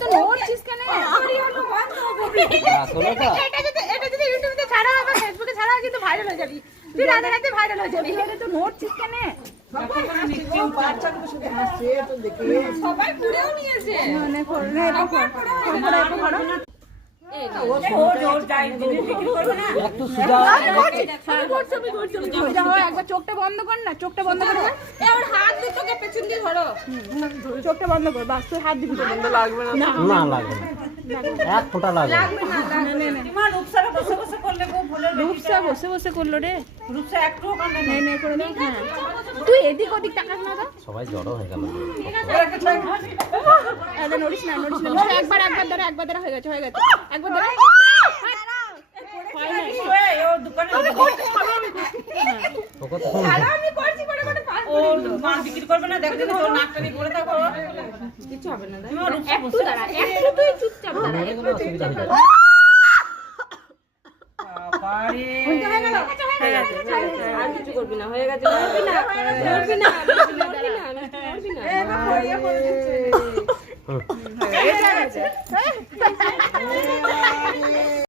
তো নড়ছিস কেন? এটা যদি ইউটিউবে ছাড়া হবে, ফেসবুকে ছাড়া কিন্তু ভাইরাল হয়ে যাবি। তুই রাতে রাতে ভাইরাল হয়ে যাবি। এটা তো নড়ছিস কেন? সবাই পুরেও নিয়েছে। মানে করলে একবার চোখটা বন্ধ কর না, চোখটা বন্ধ করে এবার হাত দুটোকে পেছন দিয়ে ধরো, চোখটা বন্ধ কর। বাস তোর হাত দিবি, বন্ধ লাগবে না। না লাগবে না, এক ফোঁটা লাগবে না। রূপসা বসে বসে করলো রে। রূপসা একটু নে করে দে। তুই এদিক ওদিক তাকাস না তো, সবাই জড়ো হয়ে গেল। নড়িস না, নড়িস না। একবার একবার দ্বারা হয়ে গেছে, হয়ে গেছে। একবার দ্বারা বিক্রি করবে না। দেখো নাকটা নিয়ে করে থাকো, কিছু হবে না। একটু দাঁড়া, একটু তুই চুপচাপ দাঁড়া। আর কিছু করবি না, হয়ে গেছে। নড়বি না, নড়বি না।